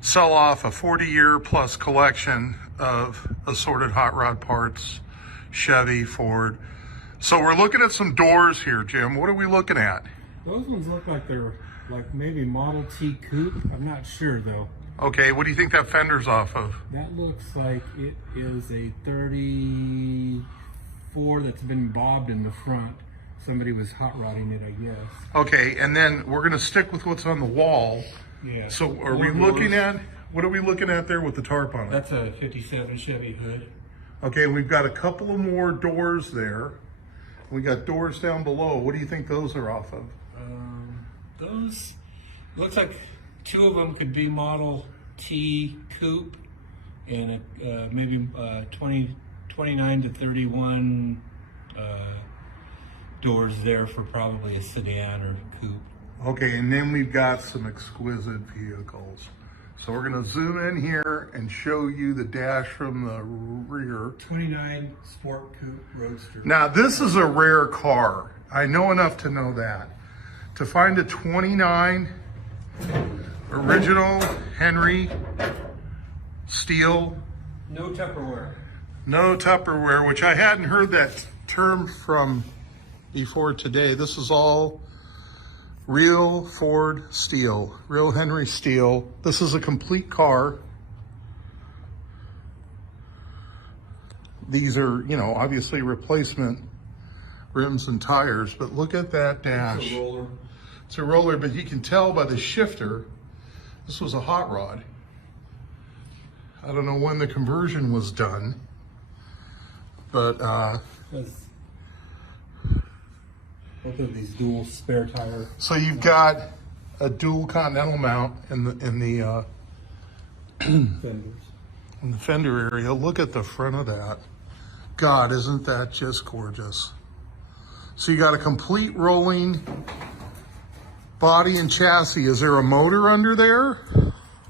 sell off a 40-year plus collection of assorted hot rod parts, Chevy, Ford. So we're looking at some doors here, Jim. What are we looking at? Those ones look like they're like maybe Model T Coupe. I'm not sure though. Okay, what do you think that fender's off of? That looks like it is a 34 that's been bobbed in the front. Somebody was hot rodding it, I guess. Okay, and then we're gonna stick with what's on the wall. Yeah. So are we looking at, what are we looking at there with the tarp on it? That's a 57 Chevy hood. Okay, we've got a couple of more doors there. We got doors down below. What do you think those are off of? Those, looks like two of them could be Model T Coupe and maybe 29 to 31 doors there for probably a sedan or coupe. Okay, and then we've got some exquisite vehicles. So we're gonna zoom in here and show you the dash from the rear. 29 Sport Coupe Roadster. Now this is a rare car. I know enough to know that. To find a 29 original Henry steel. No Tupperware. No Tupperware, which I hadn't heard that term from before today. This is all real Ford steel, real Henry steel. This is a complete car. These are, you know, obviously replacement rims and tires, but look at that dash. It's a roller. It's a roller, but you can tell by the shifter, this was a hot rod. I don't know when the conversion was done, but both of these dual spare tire. so you've got a dual continental mount in the Fenders. in the fender area. Look at the front of that. God, isn't that just gorgeous? So you got a complete rolling body and chassis. Is there a motor under there?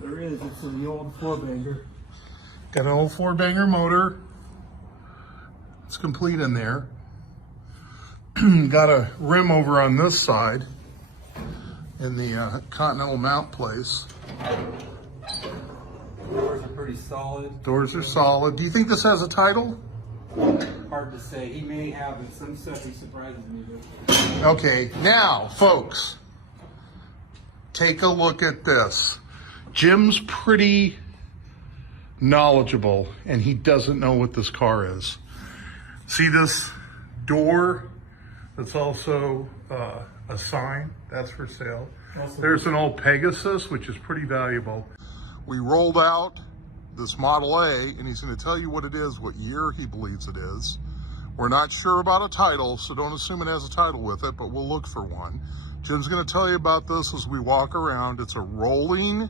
There is. It's the old four-banger. Got an old four-banger motor. It's complete in there. Got a rim over on this side in the continental mount place. Doors are pretty solid. Doors are solid. Do you think this has a title? Hard to say. He may have it. Some stuff he surprises me with. Okay, now, folks, take a look at this. Jim's pretty knowledgeable, and he doesn't know what this car is. See this door? That's also a sign. That's for sale. There's an old Pegasus, which is pretty valuable. We rolled out this Model A, and he's going to tell you what it is, what year he believes it is. We're not sure about a title, so don't assume it has a title with it, but we'll look for one. Jim's going to tell you about this as we walk around. It's a rolling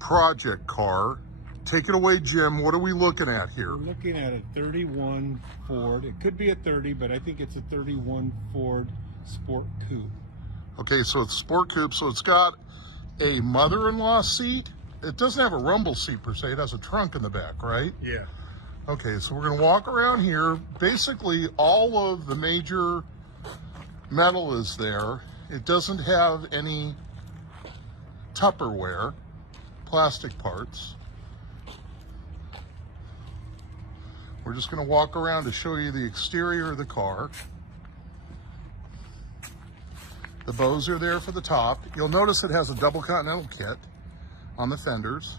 project car. Take it away, Jim. What are we looking at here? We're looking at a 31 Ford. It could be a 30, but I think it's a 31 Ford Sport Coupe. Okay, so it's Sport Coupe, so it's got a mother-in-law seat. It doesn't have a rumble seat per se. It has a trunk in the back, right? Yeah. Okay, so we're gonna walk around here. Basically, all of the major metal is there. It doesn't have any Tupperware, plastic parts. We're just gonna walk around to show you the exterior of the car. The bows are there for the top. You'll notice it has a double continental kit on the fenders.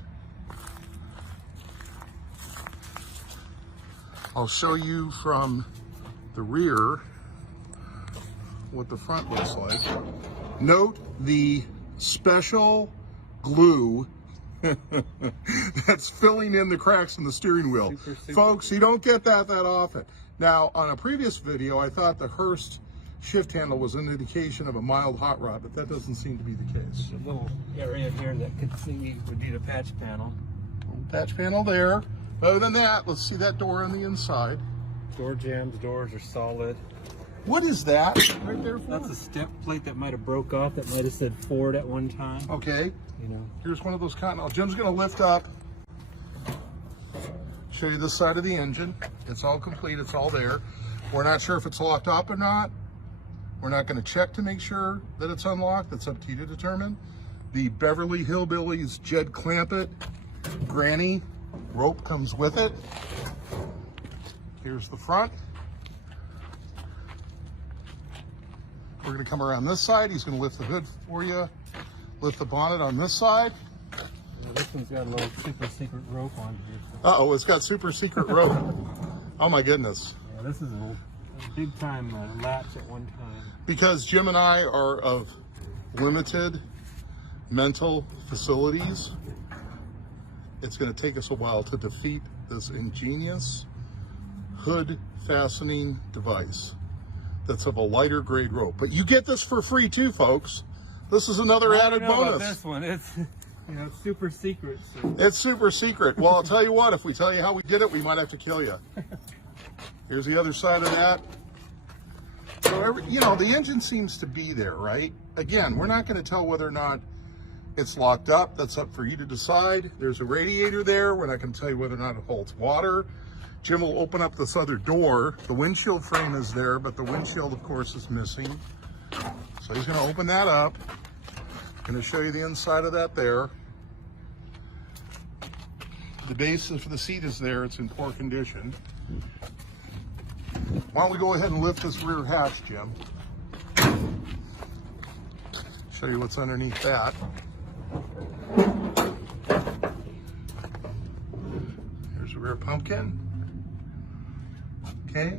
I'll show you from the rear what the front looks like. Note the special glue that's filling in the cracks in the steering wheel. Super. Folks, you don't get that often. Now, on a previous video, I thought the Hurst shift handle was an indication of a mild hot rod, but that doesn't seem to be the case. There's a little area here that would need a patch panel. Patch panel there. Other than that, let's see that door on the inside. Door jambs, doors are solid. What is that right there for? That's a step plate that might have broke off, that might have said Ford at one time. Okay. You know. Here's one of those continental. Jim's gonna lift up, show you this side of the engine. It's all complete, it's all there. We're not sure if it's locked up or not. We're not gonna check to make sure that it's unlocked. That's up to you to determine. The Beverly Hillbillies Jed Clampett granny rope comes with it. Here's the front. We're going to come around this side. He's going to lift the hood for you. Lift the bonnet on this side. Yeah, this one's got a little super secret rope on here. So. Uh-oh, it's got super secret rope. Oh my goodness. Yeah, this is a big time latch at one time. Because Jim and I are of limited mental facilities, it's going to take us a while to defeat this ingenious hood fastening device that's of a lighter grade rope. But you get this for free too, folks. This is another added I don't know bonus. about this one, it's it's super secret. So. It's super secret. Well, I'll tell you what, if we tell you how we did it, we might have to kill you. Here's the other side of that. So, the engine seems to be there, right? Again, we're not going to tell whether or not it's locked up. That's up for you to decide. There's a radiator there. We're not going to tell you whether or not it holds water. Jim will open up this other door. The windshield frame is there, but the windshield, of course, is missing. So he's going to open that up. Going to show you the inside of that there. The base for the seat is there. It's in poor condition. Why don't we go ahead and lift this rear hatch, Jim? Show you what's underneath that. Here's the rear pumpkin. Okay,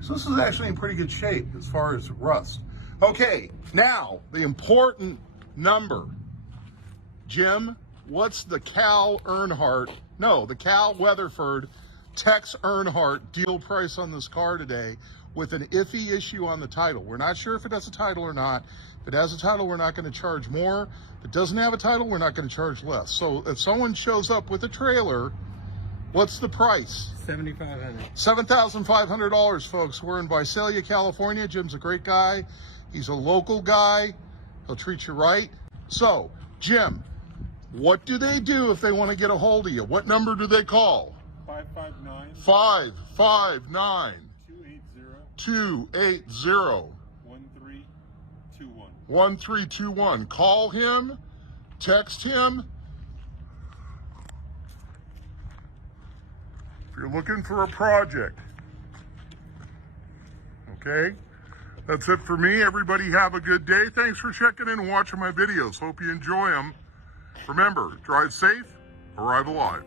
so this is actually in pretty good shape as far as rust. Okay, now the important number. Jim, what's the Cal Weatherford Tex Earnhardt deal price on this car today with an iffy issue on the title? We're not sure if it has a title or not. If it has a title, we're not going to charge more. If it doesn't have a title, we're not going to charge less. So if someone shows up with a trailer, what's the price? $7,500. $7,500, folks. We're in Visalia, California. Jim's a great guy. He's a local guy. He'll treat you right. So, Jim, what do they do if they want to get a hold of you? What number do they call? 559 559 280 280 1321. 1321. Call him, text him. If you're looking for a project. Okay? That's it for me. Everybody have a good day. Thanks for checking in and watching my videos. Hope you enjoy them. Remember, drive safe, arrive alive.